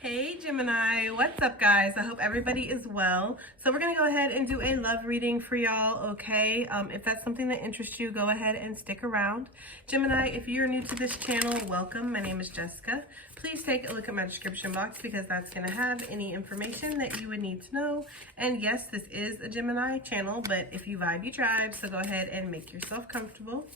Hey Gemini, what's up guys? I hope everybody is well. So we're gonna go ahead and do a love reading for y'all, okay? If that's something that interests you, go ahead and stick around. Gemini, if you're new to this channel, welcome. My name is Jessica. Please take a look at my description box because that's gonna have any information that you would need to know. And yes, this is a Gemini channel, but if you vibe, you tribe, so go ahead and make yourself comfortable.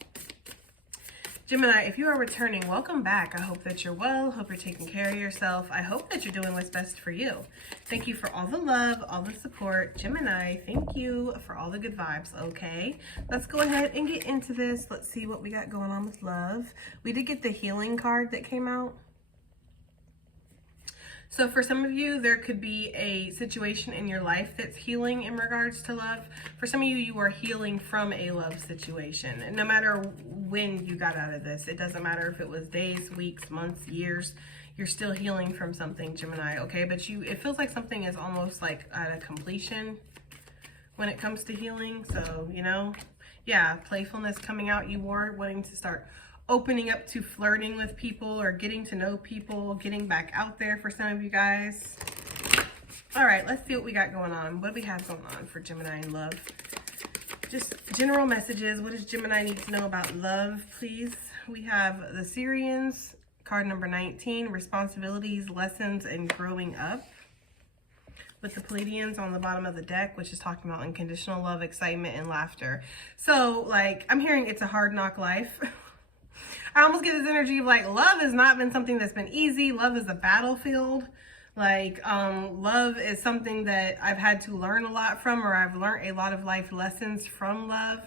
Gemini, if you are returning, welcome back. I hope that you're well. Hope you're taking care of yourself. I hope that you're doing what's best for you. Thank you for all the love, all the support. Gemini, thank you for all the good vibes, okay? Let's go ahead and get into this. Let's see what we got going on with love. We did get the healing card that came out. So for some of you, there could be a situation in your life that's healing in regards to love. For some of you, you are healing from a love situation. And no matter when you got out of this, it doesn't matter if it was days, weeks, months, years, you're still healing from something, Gemini, okay? But it feels like something is almost like at a completion when it comes to healing. So, yeah, playfulness coming out. You were wanting to start opening up to flirting with people or getting to know people, getting back out there for some of you guys. All right, let's see what we got going on. What do we have going on for Gemini and love? Just general messages. What does Gemini need to know about love, please? We have the Syrians, card number 19, responsibilities, lessons, and growing up. With the Pleiadians on the bottom of the deck, which is talking about unconditional love, excitement, and laughter. So, I'm hearing it's a hard knock life. I almost get this energy of love has not been something that's been easy. Love is a battlefield. Love is something that I've had to learn a lot from, or I've learned a lot of life lessons from love.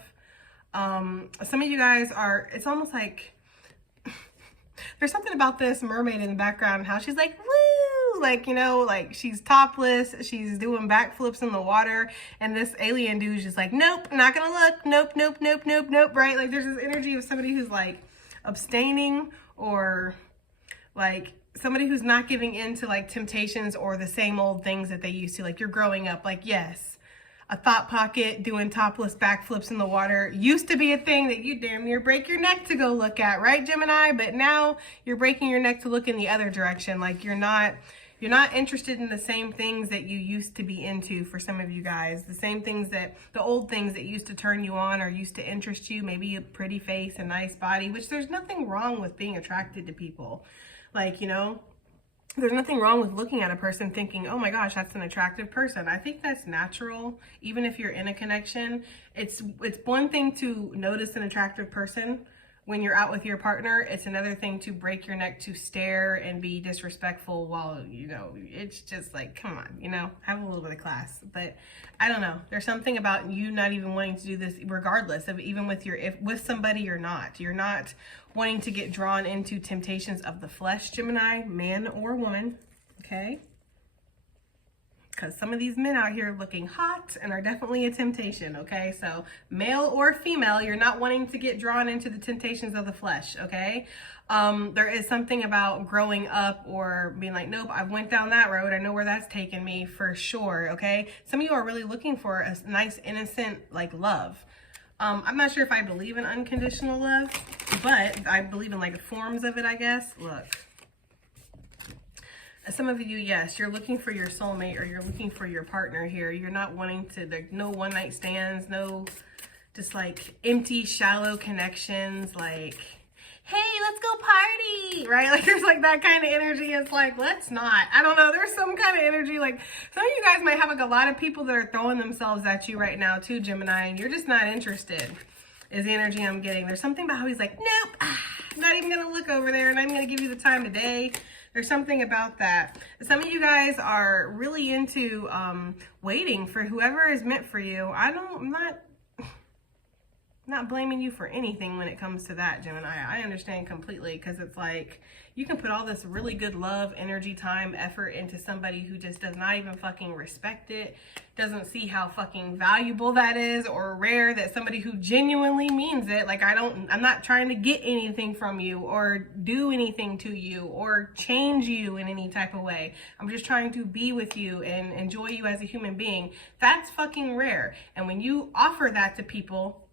Some of you guys it's almost like, there's something about this mermaid in the background, how she's like, woo, she's topless, she's doing backflips in the water, and this alien dude's just like, nope, not gonna look, nope, nope, nope, nope, nope, right? There's this energy of somebody who's abstaining, or somebody who's not giving in to temptations or the same old things that they used to. You're growing up, yes, a thought pocket doing topless backflips in the water used to be a thing that you damn near break your neck to go look at, right, Gemini? But now you're breaking your neck to look in the other direction. You're not interested in the same things that you used to be into. For some of you guys, the same things the old things that used to turn you on or used to interest you, maybe a pretty face, a nice body, which there's nothing wrong with being attracted to people. There's nothing wrong with looking at a person thinking, oh my gosh, that's an attractive person. I think that's natural. Even if you're in a connection, it's one thing to notice an attractive person when you're out with your partner. It's another thing to break your neck to stare and be disrespectful while, it's just come on, have a little bit of class. But I don't know. There's something about you not even wanting to do this regardless of even if with somebody you're not wanting to get drawn into temptations of the flesh, Gemini, man or woman, okay? Because some of these men out here looking hot and are definitely a temptation, okay? So male or female, you're not wanting to get drawn into the temptations of the flesh, okay? There is something about growing up or being like, nope, I went down that road. I know where that's taken me for sure, okay? Some of you are really looking for a nice, innocent, love. I'm not sure if I believe in unconditional love, but I believe in forms of it, I guess. Look. Some of you, yes, you're looking for your soulmate or you're looking for your partner here. You're not wanting to, no one night stands, no just empty, shallow connections, hey, let's go party, right? There's that kind of energy. It's let's not. I don't know. There's some kind of energy. Some of you guys might have a lot of people that are throwing themselves at you right now too, Gemini, and you're just not interested, is the energy I'm getting. There's something about how he's like, nope, I'm not even going to look over there and I'm going to give you the time of day. There's something about that. Some of you guys are really into waiting for whoever is meant for you. I'm not blaming you for anything when it comes to that, Gemini. I understand completely, because it's you can put all this really good love, energy, time, effort into somebody who just does not even fucking respect it, doesn't see how fucking valuable that is or rare that somebody who genuinely means it. I'm not trying to get anything from you or do anything to you or change you in any type of way. I'm just trying to be with you and enjoy you as a human being. That's fucking rare. And when you offer that to people,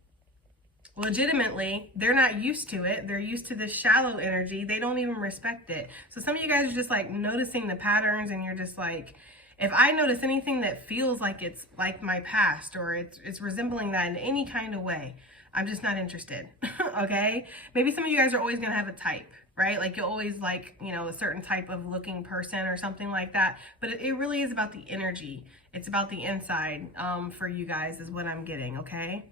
legitimately, they're not used to it. They're used to this shallow energy. They don't even respect it. So some of you guys are just like noticing the patterns, and you're just like, if I notice anything that feels like it's like my past, or it's resembling that in any kind of way, I'm just not interested. Okay? Maybe some of you guys are always going to have a type, right? Like you'll always like, you know, a certain type of looking person or something like that. But it really is about the energy. It's about the inside for you guys is what I'm getting, okay?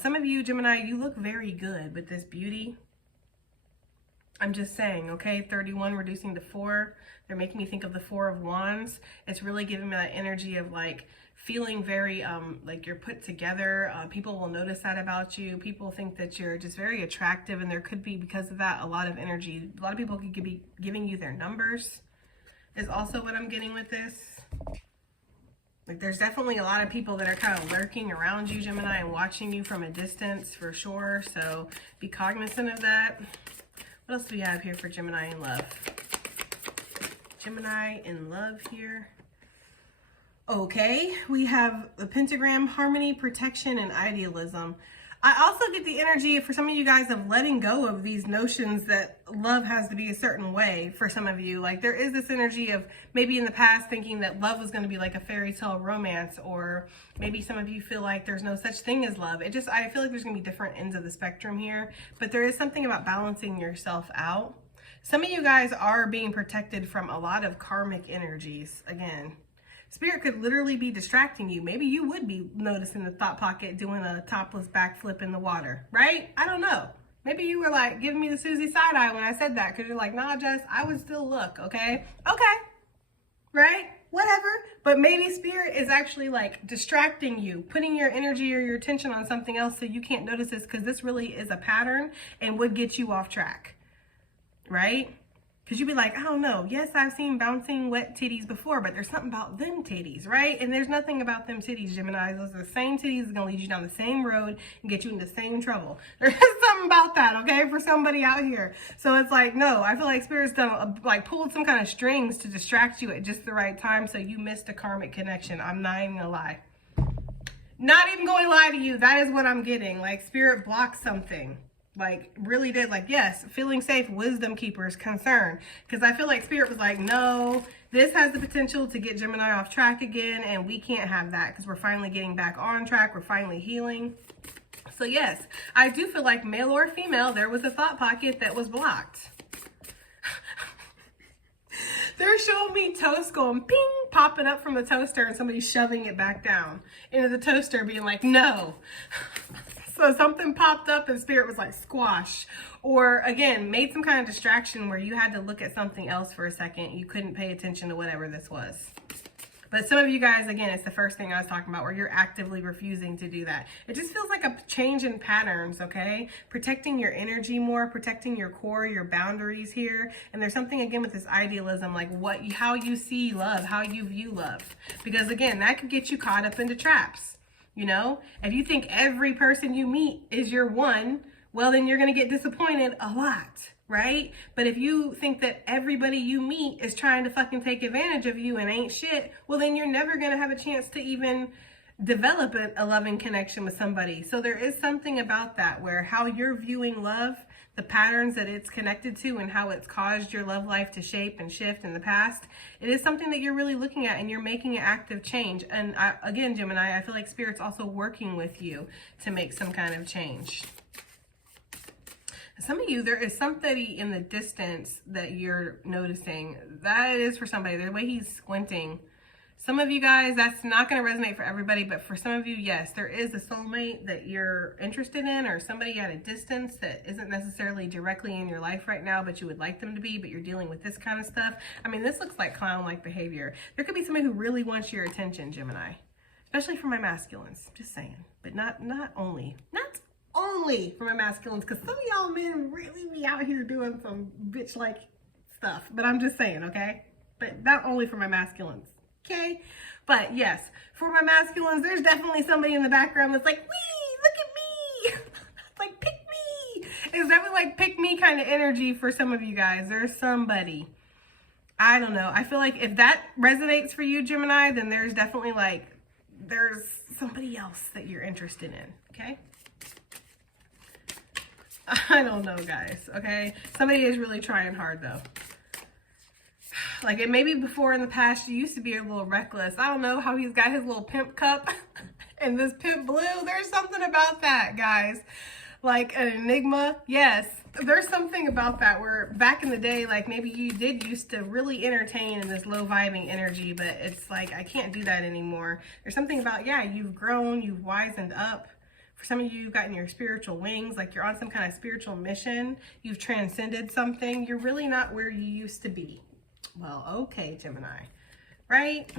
Some of you, Gemini, you look very good with this beauty. I'm just saying, okay? 31 reducing to 4. They're making me think of the 4 of Wands. It's really giving me that energy of like feeling very like you're put together. People will notice that about you. People think that you're just very attractive, and there could be, because of that, a lot of energy. A lot of people could be giving you their numbers is also what I'm getting with this. Like there's definitely a lot of people that are kind of lurking around you, Gemini, and watching you from a distance for sure. So be cognizant of that. What else do we have here for Gemini in love? Gemini in love here. Okay, we have the pentagram, harmony, protection, and idealism. I also get the energy for some of you guys of letting go of these notions that love has to be a certain way for some of you. Like there is this energy of maybe in the past thinking that love was going to be like a fairy tale romance, or maybe some of you feel like there's no such thing as love. I feel like there's going to be different ends of the spectrum here, but there is something about balancing yourself out. Some of you guys are being protected from a lot of karmic energies. Again, Spirit could literally be distracting you. Maybe you would be noticing the thought pocket doing a topless backflip in the water, right? I don't know. Maybe you were like giving me the Susie side eye when I said that, because you're like, nah, Jess, I would still look, okay? Okay, right? Whatever. But maybe Spirit is actually like distracting you, putting your energy or your attention on something else so you can't notice this, because this really is a pattern and would get you off track, right? Because you'd be like, I don't know. Yes, I've seen bouncing wet titties before, but there's something about them titties, right? And there's nothing about them titties, Gemini. Those are the same titties that are going to lead you down the same road and get you into the same trouble. There's something about that, okay, for somebody out here. So it's like, no, I feel like Spirit's done, like pulled some kind of strings to distract you at just the right time, so you missed a karmic connection. I'm not even going to lie. Not even going to lie to you. That is what I'm getting. Like Spirit blocked something. Like really did. Like, yes, feeling safe, wisdom keepers, concern, because I feel like Spirit was like, no, this has the potential to get Gemini off track again, and we can't have that, because we're finally getting back on track. We're finally healing. So yes, I do feel like male or female, there was a thought pocket that was blocked. They're showing me toast going ping, popping up from the toaster, and somebody shoving it back down into the toaster, being like, no. So something popped up and Spirit was like, squash. Or again, made some kind of distraction where you had to look at something else for a second. You couldn't pay attention to whatever this was. But some of you guys, again, it's the first thing I was talking about, where you're actively refusing to do that. It just feels like a change in patterns, okay? Protecting your energy more, protecting your core, your boundaries here. And there's something, again, with this idealism, like how you see love, how you view love. Because again, that could get you caught up into traps. You know, if you think every person you meet is your one, well, then you're going to get disappointed a lot, right? But if you think that everybody you meet is trying to fucking take advantage of you and ain't shit, well, then you're never going to have a chance to even develop a loving connection with somebody. So there is something about that, where how you're viewing love, the patterns that it's connected to, and how it's caused your love life to shape and shift in the past, it is something that you're really looking at, and you're making an active change. And again, Gemini, I feel like Spirit's also working with you to make some kind of change. Some of you, there is somebody in the distance that you're noticing. That is for somebody, the way he's squinting. Some of you guys, that's not going to resonate for everybody, but for some of you, yes, there is a soulmate that you're interested in, or somebody at a distance that isn't necessarily directly in your life right now, but you would like them to be, but you're dealing with this kind of stuff. I mean, this looks like clown-like behavior. There could be somebody who really wants your attention, Gemini, especially for my masculines, just saying, but not only for my masculines, because some of y'all men really be out here doing some bitch-like stuff, but I'm just saying, okay? But not only for my masculines. Okay, but yes, for my masculines, there's definitely somebody in the background that's like, wee, look at me. It's like, pick me. It's definitely like pick me kind of energy for some of you guys. There's somebody. I don't know. I feel like if that resonates for you, Gemini, then there's definitely like, there's somebody else that you're interested in. Okay. I don't know, guys, okay? Somebody is really trying hard, though. Like, it maybe before in the past, you used to be a little reckless. I don't know how he's got his little pimp cup and this pimp blue. There's something about that, guys. Like an enigma. Yes, there's something about that where back in the day, like maybe you did used to really entertain in this low vibing energy, but it's like, I can't do that anymore. There's something about, yeah, you've grown, you've wisened up. For some of you, you've gotten your spiritual wings, like you're on some kind of spiritual mission. You've transcended something. You're really not where you used to be. Well, okay, Gemini, right?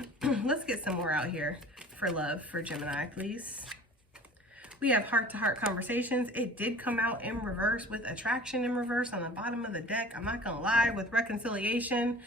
Let's get some more out here for love for Gemini, please. We have heart-to-heart conversations. It did come out in reverse with attraction in reverse on the bottom of the deck. I'm not going to lie, with reconciliation.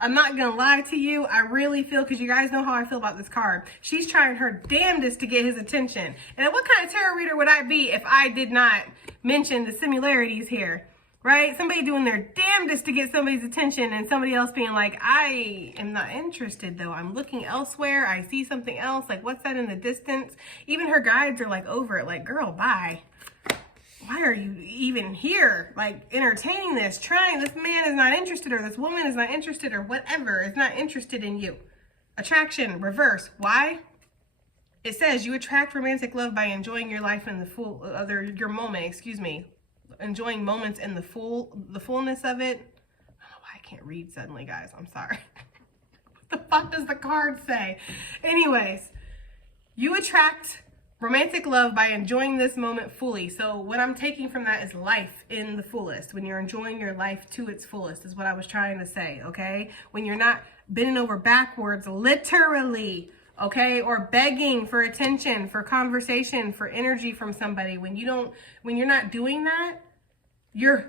I'm not going to lie to you. I really feel, because you guys know how I feel about this card. She's trying her damnedest to get his attention. And what kind of tarot reader would I be if I did not mention the similarities here? Right? Somebody doing their damnedest to get somebody's attention and somebody else being like, I am not interested though. I'm looking elsewhere. I see something else. Like, what's that in the distance? Even her guides are like over it. Like, girl, bye. Why are you even here? Like, entertaining this, trying. This man is not interested, or this woman is not interested, or whatever is not interested in you. Attraction, reverse. Why? It says you attract romantic love by enjoying your life in the your moment, excuse me. Enjoying moments in the fullness of it. I don't know why I can't read suddenly, guys. I'm sorry. What the fuck does the card say? Anyways, you attract romantic love by enjoying this moment fully. So what I'm taking from that is life in the fullest. When you're enjoying your life to its fullest is what I was trying to say, okay? When you're not bending over backwards, literally, okay, or begging for attention, for conversation, for energy from somebody. When you're not doing that, you're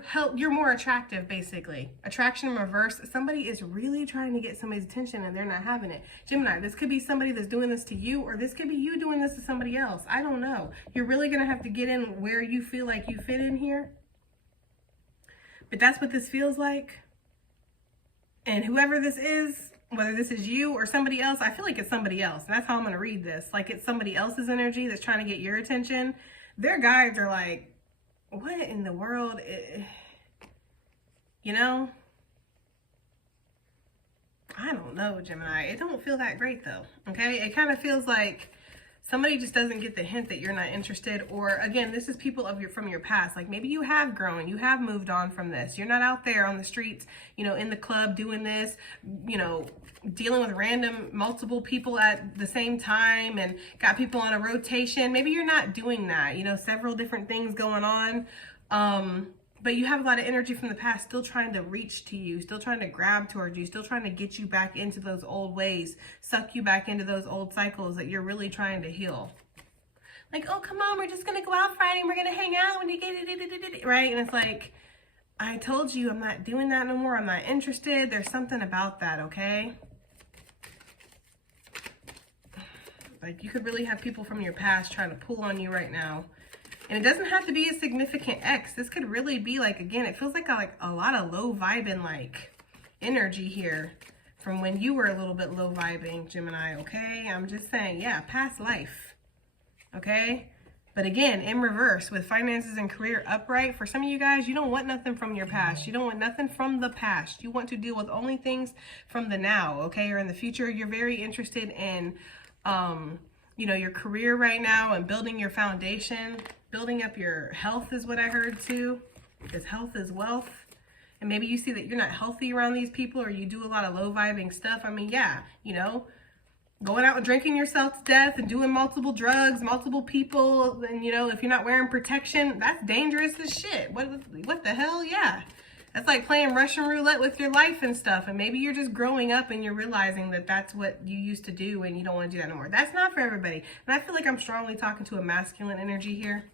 more attractive, basically. Attraction in reverse. Somebody is really trying to get somebody's attention and they're not having it. Gemini, this could be somebody that's doing this to you, or this could be you doing this to somebody else. I don't know. You're really going to have to get in where you feel like you fit in here. But that's what this feels like. And whoever this is, whether this is you or somebody else, I feel like it's somebody else. And that's how I'm going to read this. Like, it's somebody else's energy that's trying to get your attention. Their guides are like, what in the world? You know? I don't know, Gemini. It don't feel that great, though. Okay? It kind of feels like somebody just doesn't get the hint that you're not interested. Or, again, this is people from your past. Like, maybe you have grown. You have moved on from this. You're not out there on the streets, you know, in the club doing this, you know, dealing with random multiple people at the same time and got people on a rotation. Maybe you're not doing that, you know, several different things going on. But you have a lot of energy from the past still trying to reach to you, still trying to grab towards you, still trying to get you back into those old ways, suck you back into those old cycles that you're really trying to heal. Like, oh, come on, we're just going to go out Friday and we're going to hang out when you get it, right? And it's like, I told you I'm not doing that no more. I'm not interested. There's something about that, okay? Like, you could really have people from your past trying to pull on you right now. And it doesn't have to be a significant ex. This could really be like, again, it feels like a lot of low vibing like energy here from when you were a little bit low vibing, Gemini, okay? I'm just saying, yeah, past life, okay? But again, in reverse with finances and career upright, for some of you guys, you don't want nothing from your past. You don't want nothing from the past. You want to deal with only things from the now, okay? Or in the future, you're very interested in, you know, your career right now and building your foundation. Building up your health is what I heard too, because health is wealth. And maybe you see that you're not healthy around these people, or you do a lot of low vibing stuff. I mean, yeah, you know, going out and drinking yourself to death and doing multiple drugs, multiple people. And, you know, if you're not wearing protection, that's dangerous as shit. What the hell? Yeah. That's like playing Russian roulette with your life and stuff. And maybe you're just growing up and you're realizing that that's what you used to do and you don't want to do that anymore. That's not for everybody. And I feel like I'm strongly talking to a masculine energy here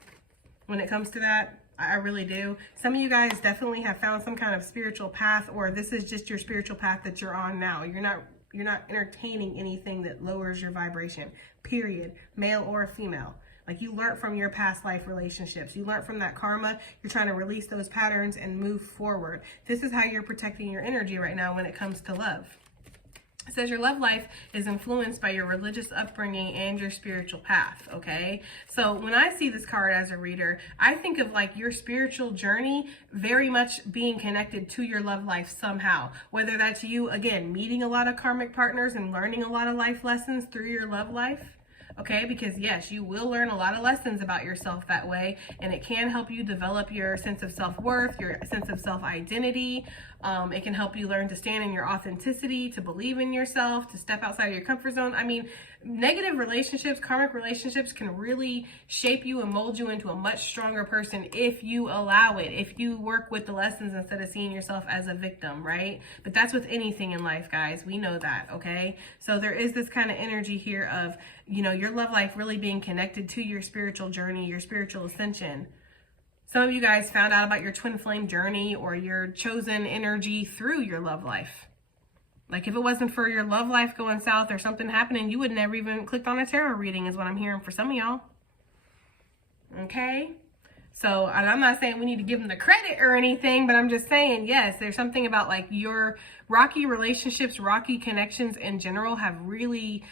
when it comes to that. I really do. Some of you guys definitely have found some kind of spiritual path, or this is just your spiritual path that you're on now. You're not entertaining anything that lowers your vibration, period, male or female. Like, you learned from your past life relationships. You learned from that karma. You're trying to release those patterns and move forward. This is how you're protecting your energy right now when it comes to love. It says your love life is influenced by your religious upbringing and your spiritual path, okay? So when I see this card as a reader, I think of like your spiritual journey very much being connected to your love life somehow. Whether that's you, again, meeting a lot of karmic partners and learning a lot of life lessons through your love life. Okay, because yes, you will learn a lot of lessons about yourself that way, and it can help you develop your sense of self-worth, your sense of self-identity. It can help you learn to stand in your authenticity, to believe in yourself, to step outside of your comfort zone. I mean, negative relationships, karmic relationships can really shape you and mold you into a much stronger person if you allow it, if you work with the lessons instead of seeing yourself as a victim, right? But that's with anything in life, guys. We know that, okay? So there is this kind of energy here of, you know, your love life really being connected to your spiritual journey, your spiritual ascension. Some of you guys found out about your twin flame journey or your chosen energy through your love life. Like if it wasn't for your love life going south or something happening, you would never even clicked on a tarot reading is what I'm hearing for some of y'all. Okay? So I'm not saying we need to give them the credit or anything, but I'm just saying, yes, there's something about like your rocky relationships, rocky connections in general have really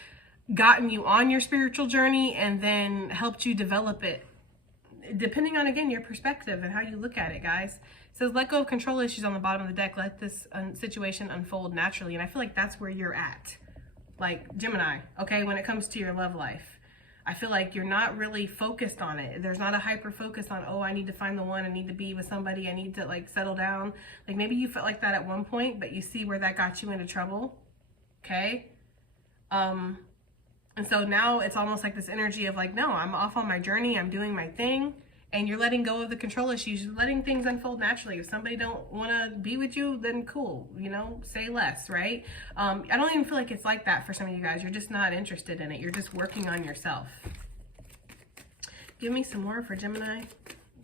gotten you on your spiritual journey and then helped you develop it. Depending on, again, your perspective and how you look at it, guys. It says, let go of control issues on the bottom of the deck. Let this situation unfold naturally. And I feel like that's where you're at. Like Gemini, okay, when it comes to your love life. I feel like you're not really focused on it. There's not a hyper focus on, oh, I need to find the one. I need to be with somebody. I need to like settle down. Like maybe you felt like that at one point, but you see where that got you into trouble. Okay. And so now it's almost like this energy of like, no, I'm off on my journey. I'm doing my thing. And you're letting go of the control issues. You're letting things unfold naturally. If somebody don't want to be with you, then cool. You know, say less, right? I don't even feel like it's like that for some of you guys. You're just not interested in it. You're just working on yourself. Give me some more for Gemini.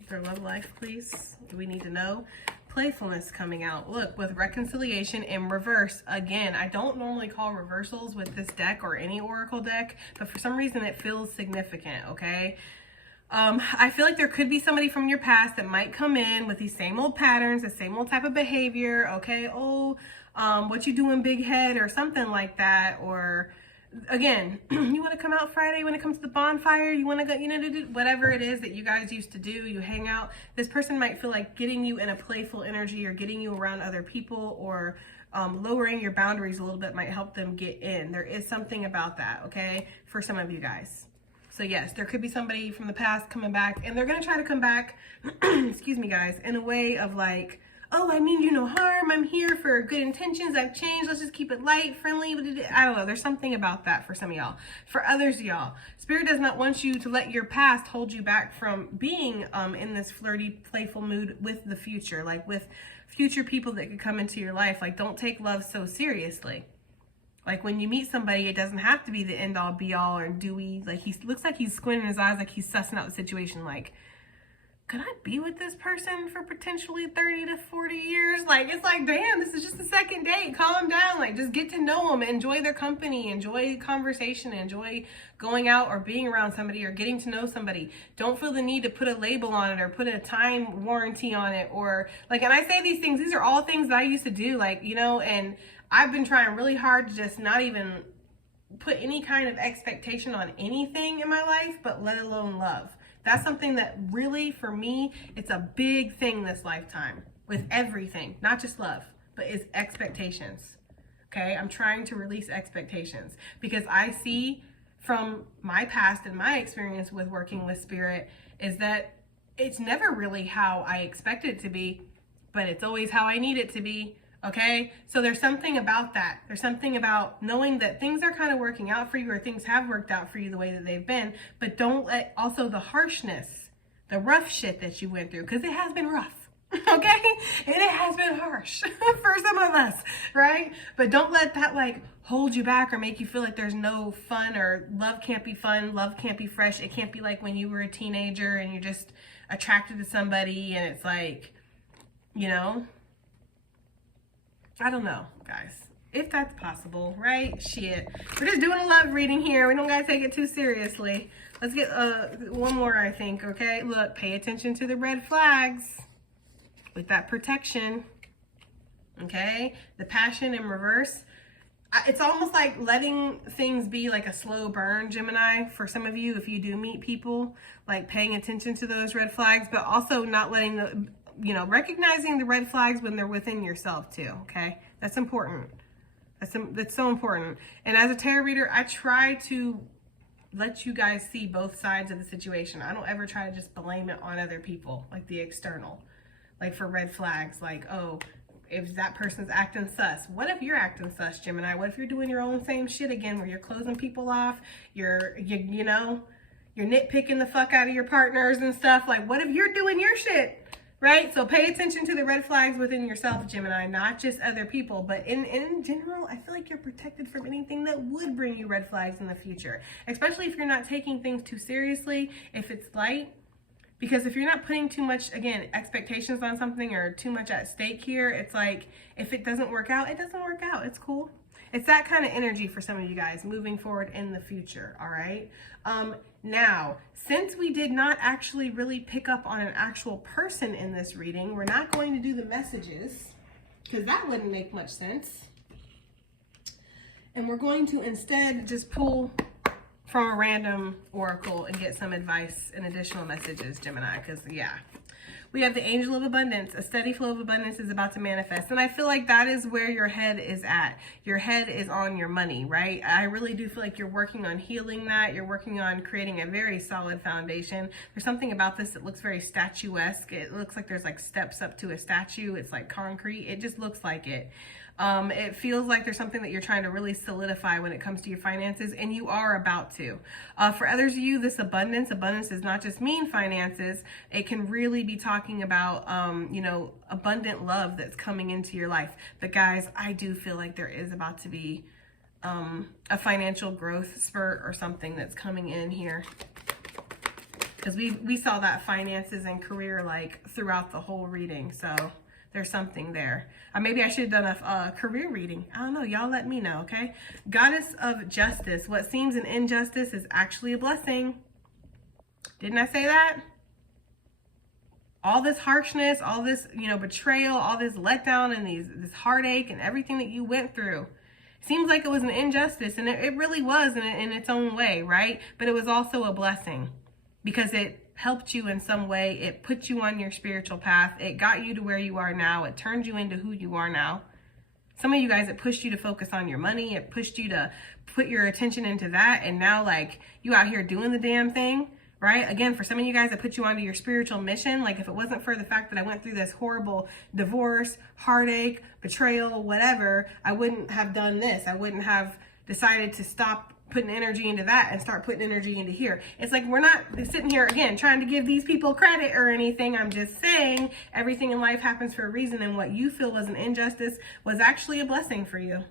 Their love life, please. Do we need to know? Playfulness coming out. Look, with reconciliation in reverse. Again, I don't normally call reversals with this deck or any oracle deck, but for some reason it feels significant, okay? I feel like there could be somebody from your past that might come in with these same old patterns, the same old type of behavior, okay? Oh, what you doing, big head, or something like that. Or again, you want to come out Friday, you want to come to the bonfire, you want to go, you know, do whatever it is that you guys used to do, you hang out. This person might feel like getting you in a playful energy or getting you around other people or lowering your boundaries a little bit might help them get in. There is something about that, okay, for some of you guys. So yes, there could be somebody from the past coming back, and they're going to try to come back, excuse me guys, in a way of like, oh, I mean you no harm, I'm here for good intentions, I've changed, let's just keep it light, friendly. I don't know, there's something about that for some of y'all. For others of y'all, Spirit does not want you to let your past hold you back from being in this flirty, playful mood with the future, like with future people that could come into your life. Like, don't take love so seriously. Like when you meet somebody, it doesn't have to be the end all be all or do we, like he looks like he's squinting his eyes, like he's sussing out the situation. Like, could I be with this person for potentially 30 to 40 years? Like, it's like, damn, this is just the second date. Calm down. Like, just get to know them, enjoy their company, enjoy conversation, enjoy going out or being around somebody or getting to know somebody. Don't feel the need to put a label on it or put a time warranty on it or like, and I say these things, these are all things that I used to do, like, you know, and I've been trying really hard to just not even put any kind of expectation on anything in my life, but let alone love. That's something that really, for me, it's a big thing this lifetime with everything, not just love, but is expectations. Okay, I'm trying to release expectations because I see from my past and my experience with working with spirit is that it's never really how I expect it to be, but it's always how I need it to be. Okay, so there's something about that. There's something about knowing that things are kind of working out for you or things have worked out for you the way that they've been, but don't let also the harshness, the rough shit that you went through, because it has been rough, okay? And it has been harsh for some of us, right? But don't let that like hold you back or make you feel like there's no fun or love can't be fun, love can't be fresh. It can't be like when you were a teenager and you're just attracted to somebody and it's like, you know, I don't know, guys, if that's possible, right? Shit. We're just doing a love reading here. We don't gotta take it too seriously. Let's get one more, I think, okay? Look, pay attention to the red flags with that protection, okay? The passion in reverse. it's almost like letting things be like a slow burn, Gemini, for some of you, if you do meet people, like paying attention to those red flags, but also not letting the, recognizing the red flags when they're within yourself too, okay? That's important. That's so important. And as a tarot reader, I try to let you guys see both sides of the situation. I don't ever try to just blame it on other people, like the external, like for red flags, like, oh, if that person's acting sus. What if you're acting sus, Gemini? What if you're doing your own same shit again, where you're closing people off, you're nitpicking the fuck out of your partners and stuff? Like, what if you're doing your shit, right? So pay attention to the red flags within yourself, Gemini, not just other people. But in general, I feel like you're protected from anything that would bring you red flags in the future, especially if you're not taking things too seriously, if it's light. Because if you're not putting too much, again, expectations on something or too much at stake here, it's like, if it doesn't work out, it doesn't work out. It's cool. It's that kind of energy for some of you guys moving forward in the future, all right? Now, since we did not actually really pick up on an actual person in this reading, we're not going to do the messages, because that wouldn't make much sense. And we're going to instead just pull from a random oracle and get some advice and additional messages, Gemini, because yeah, we have the Angel of Abundance. A steady flow of abundance is about to manifest, and I feel like that is where your head is at. Your head is on your money, right? I really do feel like you're working on healing that. You're working on creating a very solid foundation. There's something about this that looks very statuesque. It looks like there's like steps up to a statue. It's like concrete. It just looks like it. It feels like there's something that you're trying to really solidify when it comes to your finances, and you are about to. For others of you, this abundance does not just mean finances. It can really be talking about, abundant love that's coming into your life. But guys, I do feel like there is about to be a financial growth spurt or something that's coming in here. Because we saw that finances and career like throughout the whole reading, so there's something there. Maybe I should have done a career reading. I don't know. Y'all let me know, okay? Goddess of Justice. What seems an injustice is actually a blessing. Didn't I say that? All this harshness, all this, betrayal, all this letdown and this heartache and everything that you went through. Seems like it was an injustice, and it really was in its own way, right? But it was also a blessing because it helped you in some way. It put you on your spiritual path. It got you to where you are now. It turned you into who you are now. Some of you guys, it pushed you to focus on your money. It pushed you to put your attention into that. And now like you out here doing the damn thing, right? Again, for some of you guys, it put you onto your spiritual mission. Like if it wasn't for the fact that I went through this horrible divorce, heartache, betrayal, whatever, I wouldn't have done this. I wouldn't have decided to stop putting energy into that and start putting energy into here. It's like we're not sitting here again trying to give these people credit or anything. I'm just saying everything in life happens for a reason, and what you feel was an injustice was actually a blessing for you.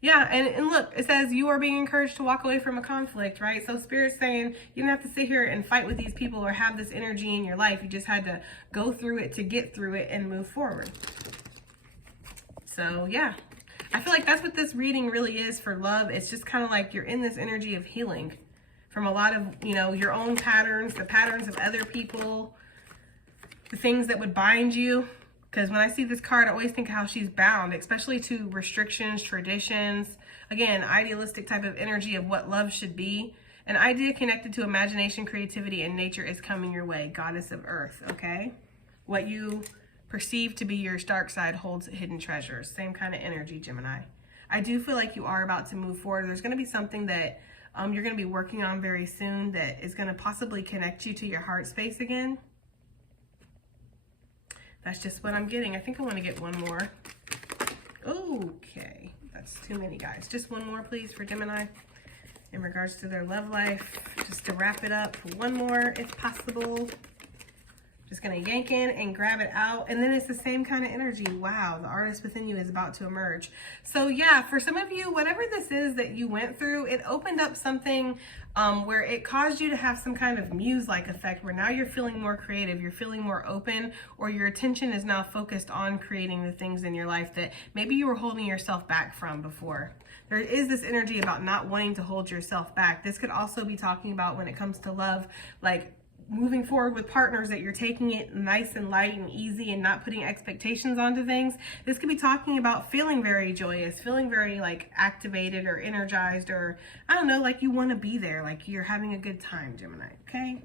Yeah, and look, it says you are being encouraged to walk away from a conflict, right? So Spirit's saying you don't have to sit here and fight with these people or have this energy in your life. You just had to go through it to get through it and move forward. So yeah, I feel like that's what this reading really is for love. It's just kind of like you're in this energy of healing from a lot of, your own patterns, the patterns of other people, the things that would bind you. Because when I see this card, I always think how she's bound, especially to restrictions, traditions, again, idealistic type of energy of what love should be. An idea connected to imagination, creativity, and nature is coming your way, Goddess of Earth, okay? What you perceive to be your dark side holds hidden treasures. Same kind of energy, Gemini. I do feel like you are about to move forward. There's going to be something that you're going to be working on very soon that is going to possibly connect you to your heart space again. That's just what I'm getting. I think I want to get one more. Okay, that's too many, guys. Just one more, please, for Gemini in regards to their love life. Just to wrap it up, one more if possible. Just gonna yank in and grab it out, and then it's the same kind of energy. Wow, the artist within you is about to emerge. So yeah, for some of you, whatever this is that you went through, it opened up something where it caused you to have some kind of muse-like effect, where now you're feeling more creative, you're feeling more open, or your attention is now focused on creating the things in your life that maybe you were holding yourself back from before. There is this energy about not wanting to hold yourself back. This could also be talking about when it comes to love, like moving forward with partners, that you're taking it nice and light and easy and not putting expectations onto things. This could be talking about feeling very joyous, feeling very like activated or energized, or I don't know, like you want to be there, like you're having a good time, Gemini, okay?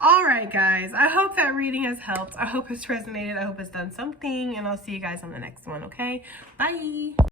All right, guys, I hope that reading has helped. I hope it's resonated. I hope it's done something, and I'll see you guys on the next one, okay? Bye.